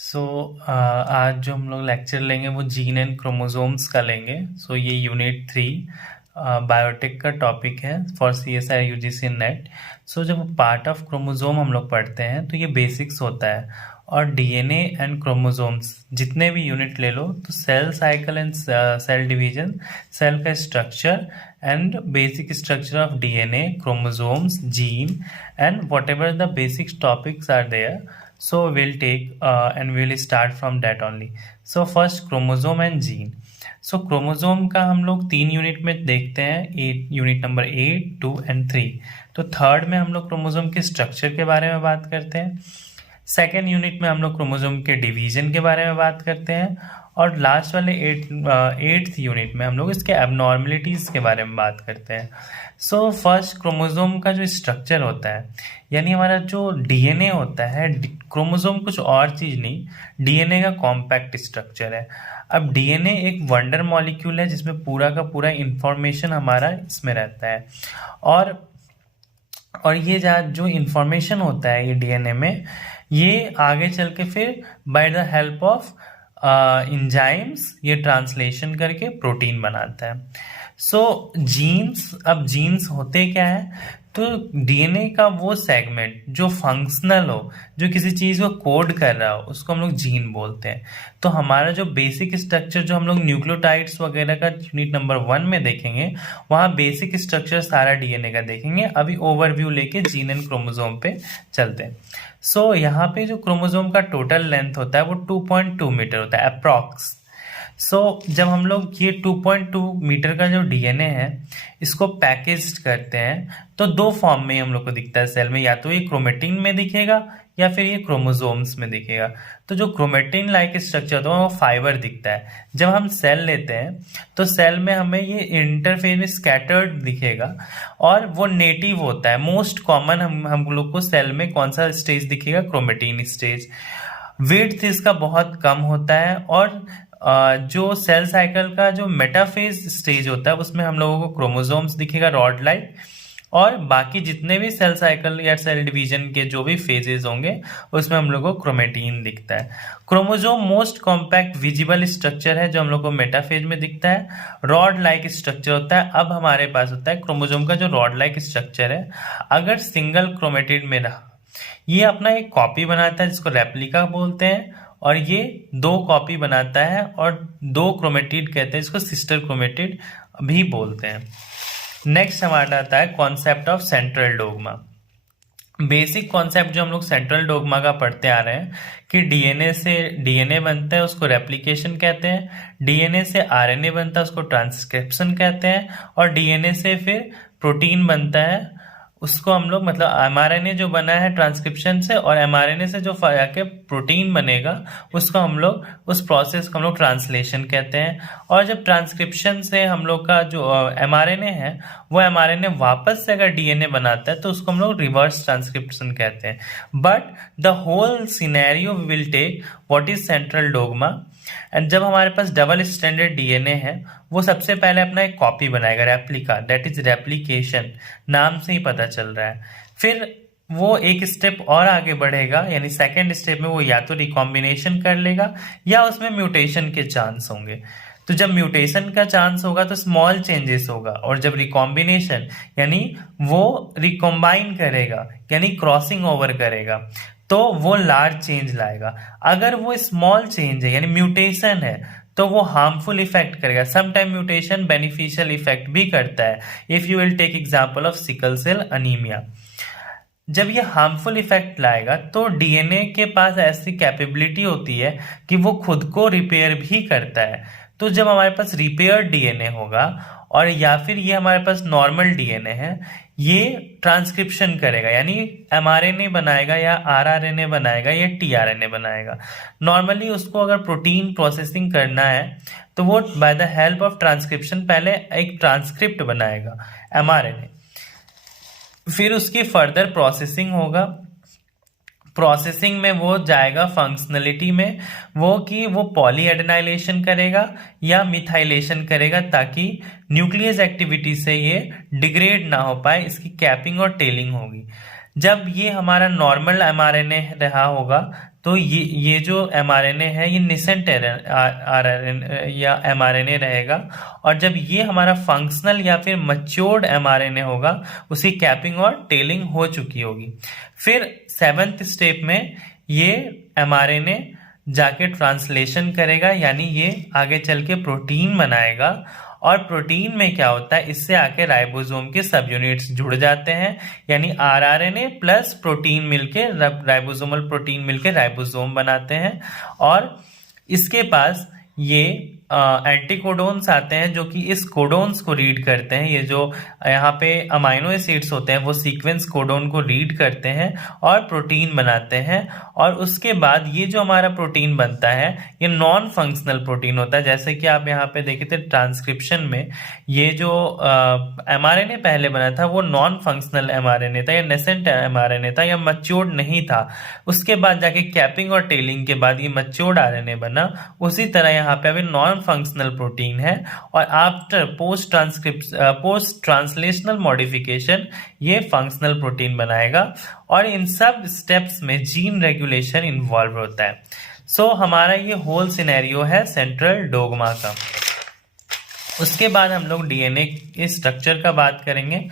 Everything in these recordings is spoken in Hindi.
सो आज जो हम लोग लेक्चर लेंगे वो जीन एंड क्रोमोसोम्स का लेंगे। ये यूनिट 3 बायोटेक का टॉपिक है फॉर CSIR UGC नेट। जब पार्ट ऑफ क्रोमोसोम हम लोग पढ़ते हैं तो ये बेसिक्स होता है, और DNA एंड क्रोमोसोम्स जितने भी यूनिट ले लो तो cell cycle and cell division, cell का structure and basic structure of DNA, chromosomes, gene and whatever the basic topics are there. So we'll take and we'll start from that only. So first chromosome and gene. Chromosome का हम लोग 3 यूनिट में देखते हैं, यूनिट नंबर 8, 2 एंड 3। तो थर्ड में हम लोग क्रोमोसोम के स्ट्रक्चर के बारे में बात करते हैं। सेकेंड यूनिट में हम लोग क्रोमोसोम के डिवीजन के बारे में बात करते हैं, और लास्ट वाले 8th यूनिट में हम लोग इसके एबनॉर्मलिटीज के बारे में बात करते हैं। फर्स्ट क्रोमोसोम का जो स्ट्रक्चर होता है, यानी हमारा जो DNA होता है, क्रोमोसोम कुछ और चीज नहीं, DNA का कॉम्पैक्ट स्ट्रक्चर है। अब DNA एक वंडर मॉलिक्यूल है जिसमें पूरा का पूरा इंफॉर्मेशन हमारा इसमें रहता है, और ये जो इंफॉर्मेशन होता है ये DNA में, ये आगे चल के फिर by the help of enzymes ये ट्रांसलेशन करके प्रोटीन बनाता है। जीन्स, अब जीन्स होते क्या है, तो DNA का वो सेगमेंट जो फंक्शनल हो, जो किसी चीज को कोड कर रहा हो, उसको हम लोग जीन बोलते हैं। तो हमारा जो बेसिक स्ट्रक्चर जो हम लोग न्यूक्लियोटाइड्स वगैरह का यूनिट नंबर 1 में देखेंगे, वहाँ बेसिक स्ट्रक्चर सारा DNA का देखेंगे। अभी ओवरव्यू लेके जीन एंड क्रोमोसोम पे चलते हैं। यहाँ पे जो क्रोमोसोम का टोटल लेंथ होता है वो 2.2 मीटर होता है अप्रॉक्स। जब हम लोग ये 2.2 मीटर का जो DNA है इसको पैकेज करते हैं तो 2 फॉर्म में हम लोग को दिखता है सेल में, या तो ये क्रोमेटिन में दिखेगा या फिर ये क्रोमोसोम्स में दिखेगा। तो जो क्रोमेटिन लाइक स्ट्रक्चर होता है वो फाइबर दिखता है। जब हम सेल लेते हैं तो सेल में हमें ये इंटरफेस में स्कैटर्ड दिखेगा, और वो नेटिव होता है। मोस्ट कॉमन हम लोग को सेल में कौन सा स्टेज दिखेगा? Chromatin stage. विड्थ इसका बहुत कम होता है, और जो सेल साइकिल का जो मेटाफेज स्टेज होता है उसमें हम लोगों को क्रोमोसोम्स दिखेगा रॉड लाइक, और बाकी जितने भी सेल साइकिल या सेल डिवीजन के जो भी फेजेस होंगे उसमें हम लोग को क्रोमेटिन दिखता है। Chromosome most compact visible structure है जो हम लोग को मेटाफेज में दिखता है। रॉड लाइक स्ट्रक्चर होता है। अब हमारे पास होता है क्रोमोसोम का जो रॉड लाइक स्ट्रक्चर है, अगर सिंगल क्रोमेटिड में रहा, ये अपना एक कॉपी बनाता है जिसको रेप्लिका बोलते हैं, और ये 2 कॉपी बनाता है, और 2 क्रोमेटिड कहते हैं, इसको सिस्टर क्रोमेटिड भी बोलते हैं। नेक्स्ट हमारा आता है concept of central dogma. Basic concept जो हम लोग सेंट्रल डोग्मा का पढ़ते आ रहे हैं कि DNA से DNA बनता है, उसको रेप्लिकेशन कहते हैं। DNA से RNA बनता है, उसको ट्रांसक्रिप्शन कहते हैं। और DNA से फिर प्रोटीन बनता है, उसको हम लोग मतलब mRNA जो बना है ट्रांसक्रिप्शन से, और mRNA से जो के प्रोटीन बनेगा उसको हम लोग, उस प्रोसेस को हम लोग ट्रांसलेशन कहते हैं। और जब ट्रांसक्रिप्शन से हम लोग का जो mRNA है वो mRNA वापस से अगर DNA बनाता है तो उसको हम लोग रिवर्स ट्रांसक्रिप्शन कहते हैं। But the whole scenario will take what is central dogma. And जब हमारे पास डबल स्टैंडर्ड DNA है, वो सबसे पहले अपना एक कॉपी बनाएगा, रेप्लिका, दैट इज रेप्लिकेशन, नाम से ही पता चल रहा है। फिर वो एक स्टेप और आगे बढ़ेगा, यानी सेकेंड स्टेप में वो या तो रिकॉम्बिनेशन कर लेगा या उसमें म्यूटेशन के चांस होंगे। तो जब म्यूटेशन का चांस होगा तो स्मॉल चेंजेस होगा, और जब रिकॉम्बिनेशन यानी वो रिकॉम्बाइन करेगा यानी क्रॉसिंग ओवर करेगा तो वो लार्ज चेंज लाएगा। अगर वो स्मॉल चेंज है यानी म्यूटेशन है तो वो हार्मफुल इफेक्ट करेगा। समटाइम म्यूटेशन बेनिफिशियल इफेक्ट भी करता है। If you will take example of sickle cell anaemia, जब ये हार्मफुल इफेक्ट लाएगा तो DNA के पास ऐसी कैपेबिलिटी होती है कि वो खुद को रिपेयर भी करता है। तो जब हमारे पास रिपेयर DNA होगा, और या फिर ये हमारे पास नॉर्मल DNA है, ये ट्रांसक्रिप्शन करेगा यानी mRNA बनाएगा या rRNA बनाएगा या tRNA बनाएगा। नॉर्मली उसको अगर प्रोटीन प्रोसेसिंग करना है तो वो by the help of transcription पहले एक ट्रांसक्रिप्ट बनाएगा mRNA, फिर उसकी फर्दर प्रोसेसिंग होगा। प्रोसेसिंग में वो जाएगा फंक्शनलिटी में, वो कि वो पॉली एडेनाइलेशन करेगा या मिथाइलेशन करेगा, ताकि न्यूक्लियस एक्टिविटी से ये डिग्रेड ना हो पाए, इसकी कैपिंग और टेलिंग होगी। जब ये हमारा नॉर्मल mRNA रहा होगा तो ये जो mRNA है ये नेसेंट RNA या mRNA रहेगा, और जब ये हमारा फंक्शनल या फिर मैच्योर्ड mRNA होगा, उसकी कैपिंग और टेलिंग हो चुकी होगी। फिर 7th स्टेप में ये mRNA जाके ट्रांसलेशन करेगा, यानी ये आगे चल के प्रोटीन बनाएगा, और प्रोटीन में क्या होता है, इससे आके राइबोसोम के सब यूनिट्स जुड़ जाते हैं, यानी आरआरएनए प्लस प्रोटीन मिलके राइबोसोमल प्रोटीन मिलके राइबोसोम बनाते हैं। और इसके पास ये एंटीकोडोन्स आते हैं जो कि इस कोडोन्स को रीड करते हैं। ये जो यहाँ पे अमाइनो एसिड्स होते हैं वो सीक्वेंस कोडोन को रीड करते हैं और प्रोटीन बनाते हैं। और उसके बाद ये जो हमारा प्रोटीन बनता है ये नॉन फंक्शनल प्रोटीन होता है। जैसे कि आप यहाँ पे देखे थे ट्रांसक्रिप्शन में, ये जो एमआरएनए पहले बना था वो नॉन फंक्शनल एमआरएनए था या नेसेंट एमआरएनए था या मैच्योर्ड नहीं था। उसके बाद जाके कैपिंग और टेलिंग के बाद ये मैच्योर्ड आरएनए बना। उसी तरह यहाँ पे अभी नॉन फंक्शनल प्रोटीन है, और आफ्टर पोस्ट ट्रांसलेशनल मॉडिफिकेशन ये फंक्शनल प्रोटीन बनाएगा। और इन सब स्टेप्स में जीन रेगुलेशन इन्वॉल्व होता है। सो हमारा ये होल सिनेरियो है सेंट्रल डोग्मा का। उसके बाद हम लोग डीएनए के स्ट्रक्चर का बात करेंगे।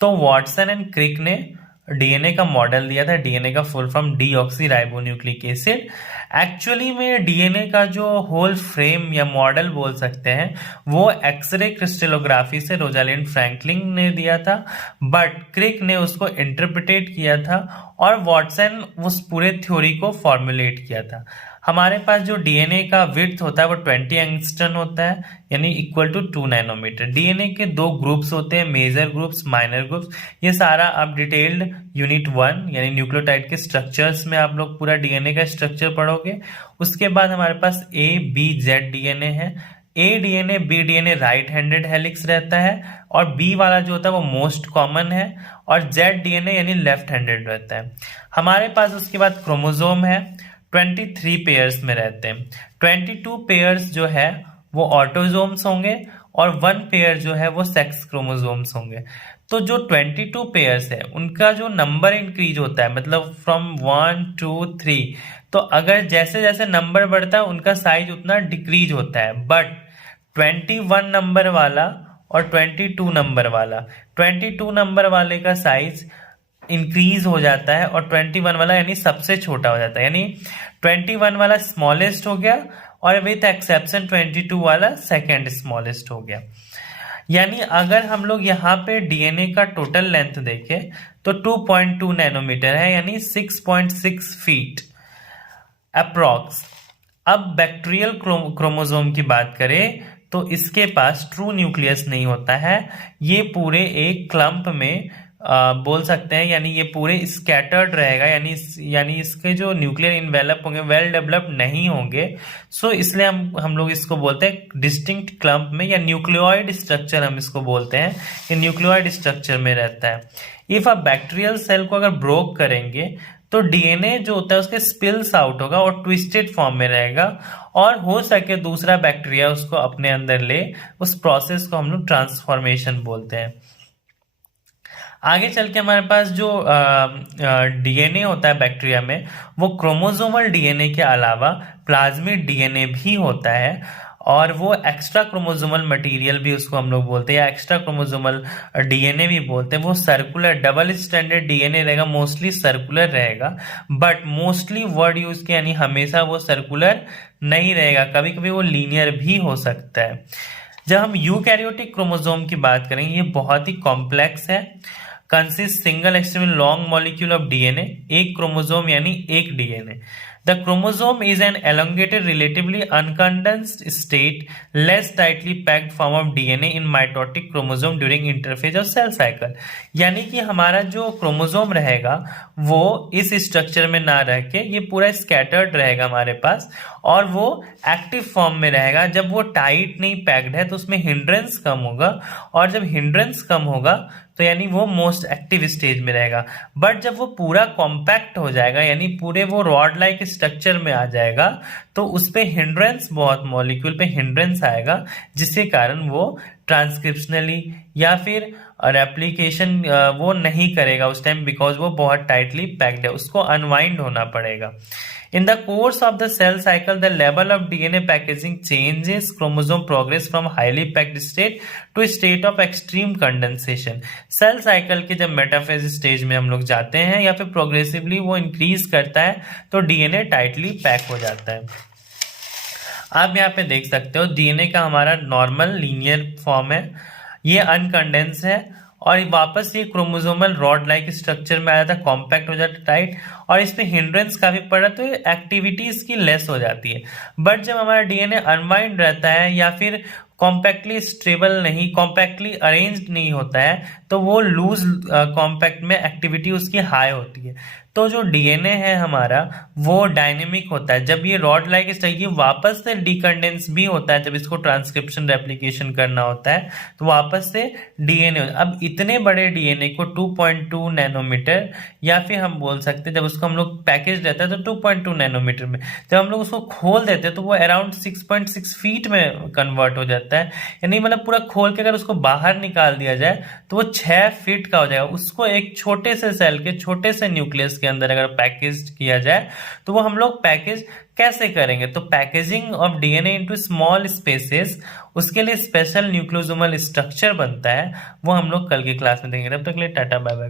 तो वॉटसन एंड क्रिक ने डीएनए का मॉडल दिया था। डीएनए का full form deoxy ribonucleic acid. Actually में डीएनए का जो होल फ्रेम या मॉडल बोल सकते हैं वो एक्सरे क्रिस्टलोग्राफी से रोजालिंड फ्रैंकलिन ने दिया था, बट क्रिक ने उसको इंटरप्रिटेट किया था और वॉटसन उस पूरे थ्योरी को फॉर्मुलेट किया था। हमारे पास जो डीएनए का विड्थ होता है वो 20 एंगस्ट्रम होता है, यानी इक्वल टू 2 नैनोमीटर। डीएनए के दो ग्रुप्स होते हैं, मेजर ग्रुप्स, माइनर ग्रुप्स। ये सारा आप डिटेल्ड यूनिट 1 यानी न्यूक्लियोटाइड के स्ट्रक्चर्स में आप लोग पूरा डीएनए का स्ट्रक्चर पढ़ोगे। उसके बाद हमारे पास ए बी जेड डीएनए है। A DNA B DNA right handed helix रहता है, और बी वाला जो होता है वो मोस्ट कॉमन है, और जेड डीएनए यानी लेफ्ट हैंडेड रहता है। हमारे पास उसके बाद क्रोमोसोम है, 23 पेयर्स में रहते हैं। 22 पेयर्स जो है वो ऑटोजोम्स होंगे, और 1 पेयर जो है वो सेक्स क्रोमोसोम्स होंगे। तो जो 22 पेयर्स है उनका जो नंबर इंक्रीज होता है, मतलब फ्रॉम 1 2 3, तो अगर जैसे जैसे नंबर बढ़ता है उनका साइज उतना डिक्रीज होता है। बट 21 नंबर वाला और 22 नंबर वाला, 22 नंबर वाले का साइज इंक्रीज हो जाता है, और 21 वाला यानी सबसे छोटा हो जाता है, यानी 21 वाला स्मॉलेस्ट हो गया, और विथ एक्सेप्शन 22 वाला सेकेंड स्मॉलेस्ट हो गया। यानी अगर हम लोग यहाँ पे डीएनए का टोटल लेंथ देखें तो 2.2 नैनोमीटर है, यानी 6.6 फीट अप्रॉक्स। अब बैक्टीरियल क्रोमोसोम की बात करें तो इसके पास ट्रू न्यूक्लियस नहीं होता है। ये पूरे एक क्लम्प में बोल सकते हैं, यानी ये पूरे स्कैटर्ड रहेगा, यानी इसके जो न्यूक्लियर इन्वेलप होंगे वेल डेवलप्ड नहीं होंगे। सो इसलिए हम लोग इसको बोलते हैं डिस्टिंक्ट क्लम्प में, या न्यूक्लियोइड स्ट्रक्चर हम इसको बोलते हैं। ये न्यूक्लियोइड स्ट्रक्चर में रहता है। इफ आप बैक्टीरियल सेल को अगर ब्रोक करेंगे तो डीएनए जो होता है उसके स्पिल्स आउट होगा और ट्विस्टेड फॉर्म में रहेगा, और हो सके दूसरा बैक्टीरिया उसको अपने अंदर ले। उस प्रोसेस को हम लोग ट्रांसफॉर्मेशन बोलते हैं। आगे चल के हमारे पास जो डीएनए होता है बैक्टीरिया में, वो क्रोमोसोमल डीएनए के अलावा प्लाज्मिड डीएनए भी होता है, और वो एक्स्ट्रा क्रोमोसोमल मटेरियल भी उसको हम लोग बोलते हैं, या एक्स्ट्रा क्रोमोसोमल डीएनए भी बोलते हैं। वो सर्कुलर डबल स्टैंडर्ड डीएनए रहेगा, मोस्टली सर्कुलर रहेगा, बट मोस्टली वर्ड यूज के यानी हमेशा वो सर्कुलर नहीं रहेगा, कभी कभी वो लीनियर भी हो सकता है। जब हम यूकैरियोटिक क्रोमोसोम की बात करेंगे, ये बहुत ही कॉम्प्लेक्स है। Consist single extremely long molecule of DNA, एक क्रोमोसोम यानी एक DNA. The chromosome is an elongated, relatively uncondensed state, less tightly packed form of DNA in mitotic chromosome during interphase of cell cycle। यानी कि हमारा जो क्रोमोसोम रहेगा वो इस स्ट्रक्चर में ना रह के ये पूरा स्कैटर्ड रहेगा हमारे पास, और वो एक्टिव फॉर्म में रहेगा। जब वो टाइट नहीं पैक्ड है तो उसमें हिंड्रेंस कम होगा, और जब हिंड्रेंस कम होगा तो यानी वो मोस्ट एक्टिव स्टेज में रहेगा। बट जब वो पूरा कॉम्पैक्ट हो जाएगा, यानी पूरे वो रॉड लाइक स्ट्रक्चर में आ जाएगा, तो उस पे हिंड्रेंस, बहुत मॉलिक्यूल पे हिंड्रेंस आएगा, जिसके कारण वो ट्रांसक्रिप्शनली या फिर रेप्लिकेशन वो नहीं करेगा उस टाइम, बिकॉज वो बहुत टाइटली पैक्ड है, उसको अनवाइंड होना पड़ेगा। In the course of the cell cycle, the level of DNA packaging changes. Chromosome progress from highly packed state to state of extreme condensation. Cell cycle के जब मेटाफेज स्टेज में हम लोग जाते हैं या फिर प्रोग्रेसिवली वो इंक्रीज करता है तो डीएनए टाइटली पैक हो जाता है। आप यहाँ पे देख सकते हो डीएनए का हमारा नॉर्मल लीनियर फॉर्म है, ये अनकंडेंस है और वापस ये क्रोमोसोमल रॉड लाइक स्ट्रक्चर में आ जाता है, कॉम्पैक्ट हो जाता है, टाइट, और इस पे हिंड्रेंस काफी पड़ा तो एक्टिविटी इसकी लेस हो जाती है। बट जब हमारा डीएनए अनवाइंड रहता है या फिर कॉम्पैक्टली स्टेबल नहीं, कॉम्पैक्टली अरेंज्ड नहीं होता है तो वो लूज कॉम्पैक्ट में एक्टिविटी उसकी हाई होती है। तो जो डीएनए है हमारा वो डायनेमिक होता है। जब ये रॉड लाइक स्ट्रक्चर वापस से डिकंडेंस भी होता है, जब इसको ट्रांसक्रिप्शन रेप्लिकेशन करना होता है तो वापस से डीएनए। अब इतने बड़े डीएनए को 2.2 नैनोमीटर या फिर हम बोल सकते हैं जब उसको हम लोग पैकेज रहता है तो 2.2 नैनोमीटर में, जब हम लोग उसको खोल देते हैं तो वो अराउंड 6.6 फीट में कन्वर्ट हो जाता है। यानी मतलब पूरा खोल के अगर उसको बाहर निकाल दिया जाए तो वो 6 फीट का हो जाएगा। उसको एक छोटे से सेल के छोटे से न्यूक्लियस के अंदर अगर पैकेज किया जाए तो वो हम लोग पैकेज कैसे करेंगे, तो packaging of DNA into small spaces, उसके लिए स्पेशल न्यूक्लियोसोमल स्ट्रक्चर बनता है, वो हम लोग कल की क्लास में देखेंगे। तब तक के लिए टाटा बाय बाय।